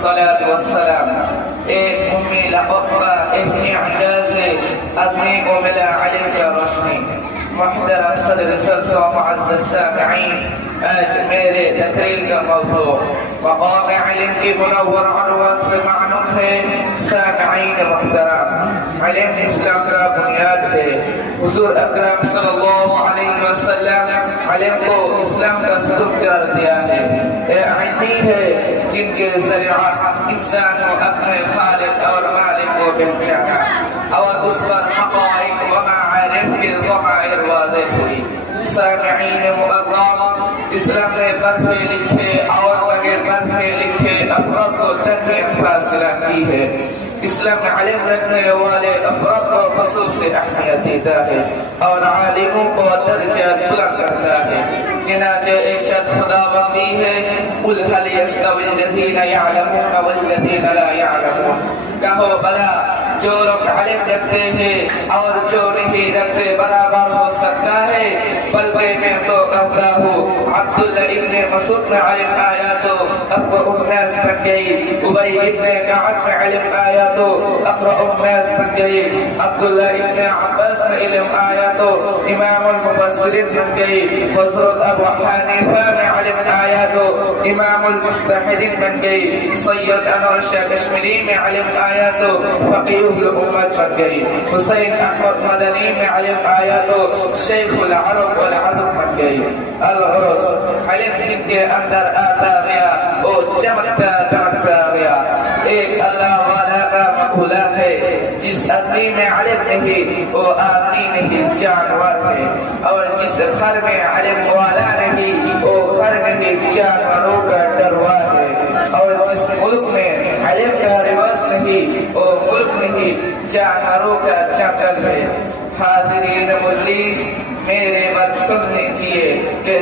الصلاۃ والسلام ایک امی لقب کا ایک اعجاز آدمی کو ملا علم کا روشنی. محترم صدر جلسہ و معزز السامعین، آج میرے تقریر کا موضوع مقام علم کی منور عنوان سے معنون ہے. سامعین محترم، علم اسلام کا بنیاد ہے. حضور اکرم صلی اللہ علیہ وسلم علم کو اسلام کا ستون قرار دیا ہے. علمی ہے جن کے ذریعہ انسان کو اپنے خالق اور مالک کو پہچانا اور اس پر حقائق و معارف کی ضمائر واضح ہوئی. سامعین مکرم، اسلام نے پڑھے لکھے اور بغیر پڑھے لکھے افراد کو تربیت فاصلہ کی ہے. اسلام علم رکھنے والے افراد کو خصوصی اہمیت دیتا ہے اور عالموں کو درجہ بلند کرتا ہے. چنانچہ ارشاد خداوندی ہے، قل هل يستوي الذين يعلمون والذين لا يعلمون. کہو بلا جو لوگ علم رکھتے ہیں اور جو نہیں رکھتے برابر ہو سکتا ہے؟ بلکہ میں تو کہتا ہوں عبداللہ ابن مسعود میں علم آیا تو اقرأ الناس بن گئی، ابی ابن کعب میں علم آیا تو اقرأ الناس بن گئی، عبداللہ ابن عباس میں علم آیا تو امام المفسرین بن گئی، حضرت ابو حنیفہ میں علم آیا تو امام المجتہدین بن گئی، سید انور شاہ کشمیری میں علم آیا تو فقیہ الامت بن گئی، حسین احمد مدنی میں علم آیا تو شیخ العرب والعرب بن گئی. الغرض علم جن کے اندر آتا گیا وہ چمکتا دمکتا گیا. ایک اللہ والا کا مقولہ ہے، جس آدمی میں علم نہیں وہ آدمی نہیں جانور ہے، اور جس خر میں علم والا نہیں وہ خر نہیں جانوروں کا ڈروا ہے، اور جس ملک میں علم کا رواج نہیں وہ ملک نہیں جانوروں کا جنگل ہے. حاضرین مجلس، میرے بات سن لیجیے کہ